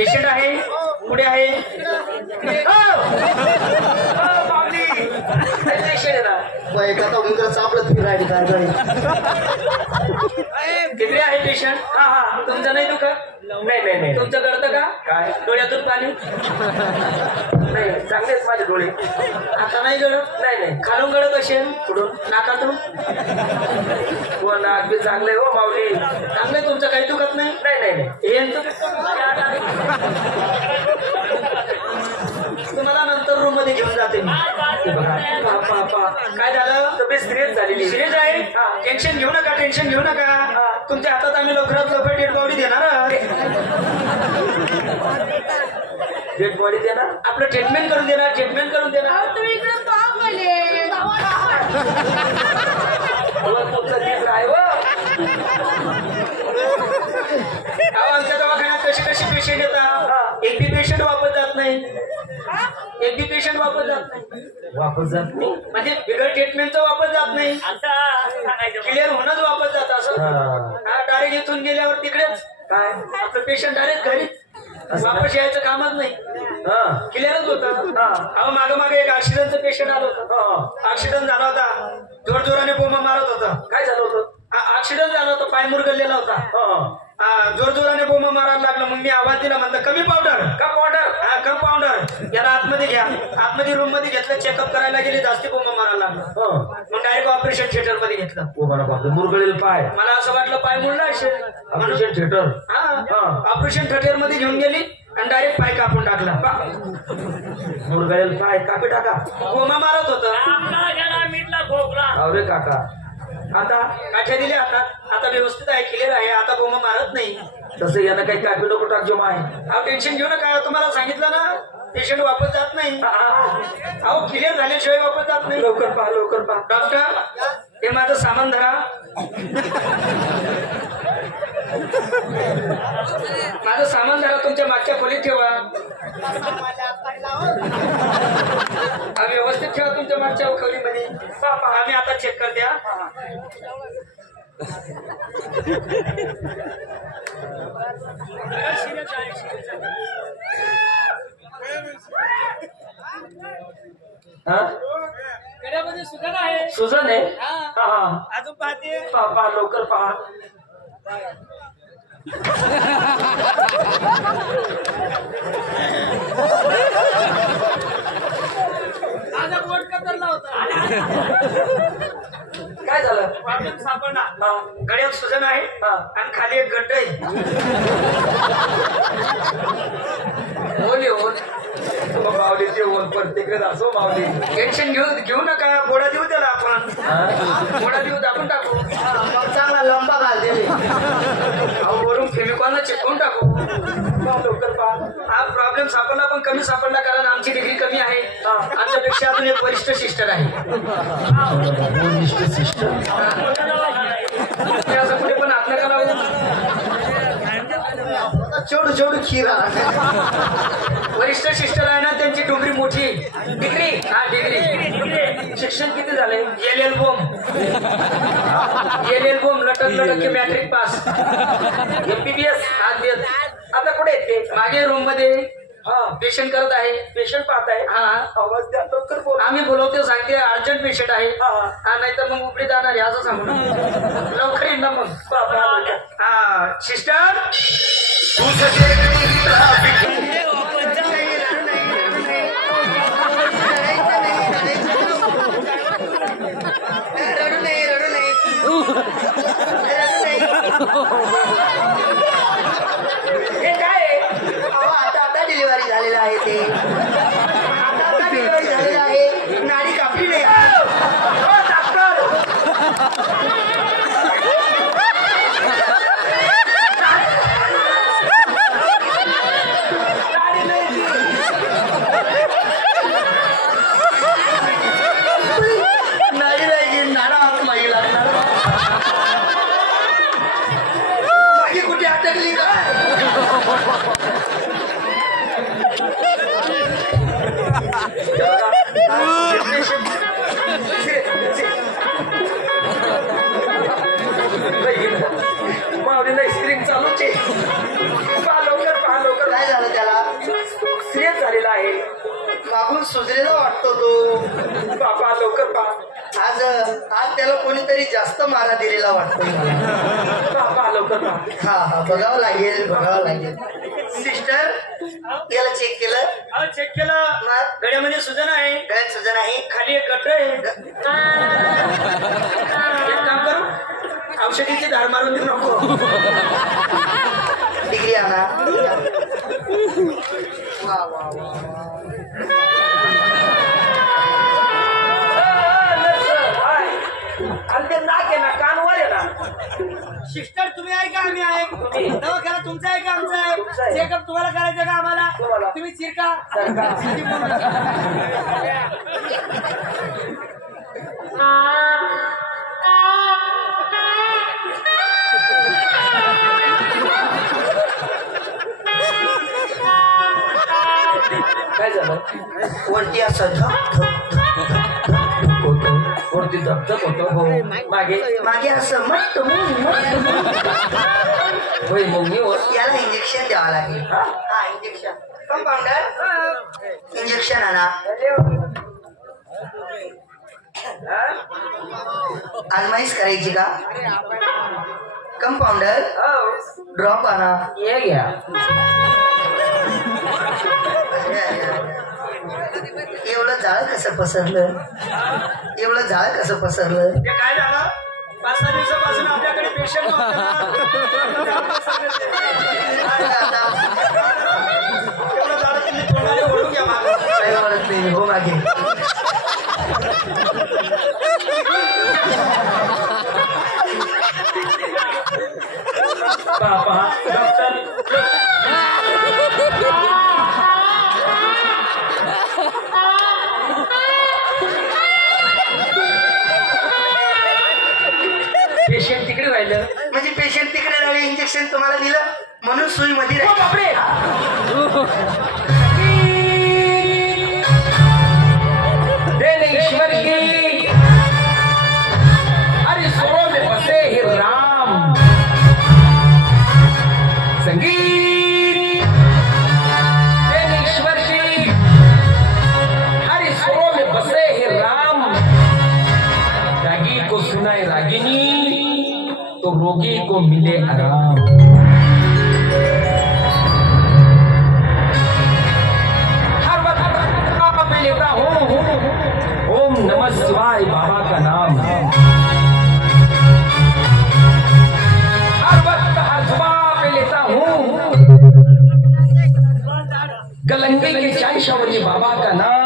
Patient आहे पुढे आहे तिकडे आहे पेशंट हा हा तुमचं नाही दुखत नाही तुमचं कळतं का काय डोळ्यातून पाणी नाही चांगलेच माझे डोळे आता नाही गळत नाही खालून गळत असेल कुठून नाकातून हो नाक बी चांगले हो माऊली चांगले तुमचं काही दुखत नाही तुम्हाला नंतर रूम मध्ये घेऊन जाते मी काय झालं तब्येत सिरियस झालेली सिरियस आहे टेन्शन घेऊ नका तुमच्या हातात आम्ही लवकरात लवकर डेड बॉडी देणार डेड बॉडी देणार आपलं ट्रीटमेंट करून देणार तुम्ही इकडे आमच्या दवाखान्यात कशी पेशंट येतात एक बी पेशंट वापस जात नाही वापस जात नाही म्हणजे बिगर ट्रीटमेंटचं वापस जात नाही क्लिअर होणंच वापस जात असं डायरेक्ट इथून गेल्यावर तिकडेच काय आपलं पेशंट डायरेक्ट घरीच वापस यायचं कामच नाही क्लिअरच होतं अहो मागे एक ऍक्सिडेंटचं पेशंट आलं होतं ऍक्सिडेंट झाला होता जोरजोराने बोंबा मारत होता काय झालं होतं ऍक्सिडेंट झाला होता पाय मुरगळलेला होता जोरजोराने बोंबा मारायला लागला मग मी आवाज दिला म्हणलं कमी पावडर कम पावडर याला आतमध्ये घ्या आतमध्ये रूम मध्ये घेतलं चेकअप करायला गेले जास्ती बोंबा मारायला लागला मग डायरेक्ट ऑपरेशन थिएटर मध्ये घेतलं मुरगळेल पाय मला असं वाटलं पाय मुरला असेल ऑपरेशन थिएटर ऑपरेशन थिएटर मध्ये घेऊन गेली आणि डायरेक्ट पाय कापून टाकला मुरगळेल पाय कापी टाका बोंबा मारत होता अरे काका आता काठ्या दिल्या आता व्यवस्थित आहे क्लिअर आहे आता बोंबा मारत नाही तसं यांना काही कापी नको टाकजो माय टेन्शन घेऊ नका तुम्हाला सांगितलं ना पेशंट वापस जात नाही अहो क्लिअर झाल्याशिवाय वापस जात नाही लवकर पहा डॉक्टर हे माझं सामान धरा तुमच्या मागच्या खोलीत ठेवा व्यवस्थित ठेवा तुमच्या मागच्या खोलीमध्ये आम्ही आता चेक करते सुजन आहे अजून पाहते पहा लवकर पहा माझा बोट कतरला होता काय झालं प्रॉब्लेम सापडला गड्यात सुजन आहे आणि खाली एक गड्ड आहे माऊली ते प्रत्येक असो माऊली टेन्शन घेऊ नका गोडा देऊ त्याला आपण गोडा देऊ आपण टाकू चांगला लंबा घालते वरून फेमिकॉलला चिपकून टाकू लवकर पहा हा प्रॉब्लेम सापडला पण कमी सापडला कारण आमची डिग्री कमी आहे आमच्यापेक्षा अजून एक वरिष्ठ सिस्टर आहे असं कुठे पण आपल्या का जेवढं खीरा वरिष्ठ सिस्टर आहे ना त्यांची डोंगरी मोठी डिग्री शिक्षण किती झालंय एल बोम लटक मॅट्रिक पास MBBS आता कुठे येते मागे रूम मध्ये पेशंट करत आहे पेशंट पाहत आहे आवाज द्या लवकर बोल आम्ही बोलवतो सांगते अर्जंट पेशंट आहे नाहीतर मग उपडी जाणार आहे असं सांगू लवकर येईल ना मग सिस्टर हे काय आता डिलिव्हरी झालेलं आहे ते आता डिलिव्हरी झालेलं आहे नाडी कापली नाही सुजलेला वाटतो तो. बाबा लवकर पहा. आज आज त्याला कोणीतरी जास्त मारा दिलेला वाटतो मला. बाबा लवकर पहा. हा हा बघावं लागेल. सिस्टर याला चेक केलं? चेक केलं. गड्यामध्ये सुजन आहे. गळ्यात सुजन आहे. खाली एक गटर आहे. एक काम करू, औषधीची धार मारून देऊ नको. डिग्री आणा. आणि ते नाक आहे ना कानवर आहे ना. सिस्टर तुम्ही आहे का आम्ही आहे? दवाखाना तुमचा आहे का आमचा आहे? चेकअप तुम्हाला करायचं का आम्हाला? तुम्ही चिरका. काय झालं? वरती असं धप वरती धपधप होतो. हो मागे असं मट्ट होय मग मी याला इंजेक्शन द्यावं लागेल. हा इंजेक्शन. कंपाऊंडर इंजेक्शन आणा. आजमाईश करायची का? कंपाऊंडर ड्रॉप आणा. ये घ्या. एवढं जाळ कसं पसरलं? ते काय झालं? 5-6 दिवसापासून आपल्याकडे पेशंट ओढून घ्या मागं. काही ओळख नाही हो मागे. पहा डॉक्टर. पेशंट तिकडे राहिलं. म्हणजे पेशंट तिकडे राहिले, इंजेक्शन तुम्हाला दिलं म्हणून सुई मध्ये राहिली. बापरे. ईश्वर की अरे सुरों में बसे हे राम. संगीत ईश्वर की अरे सुरों में बसे हे राम. रागी को सुनाए रागिनी तो रोगी को मिले आराम. हर वक्त मैं लेता हूँ ओम नमः शिवाय बाबा का नाम. हर वक्त हजमा पे लेता हूँ गलंगे के चाय शावरी बाबा का नाम.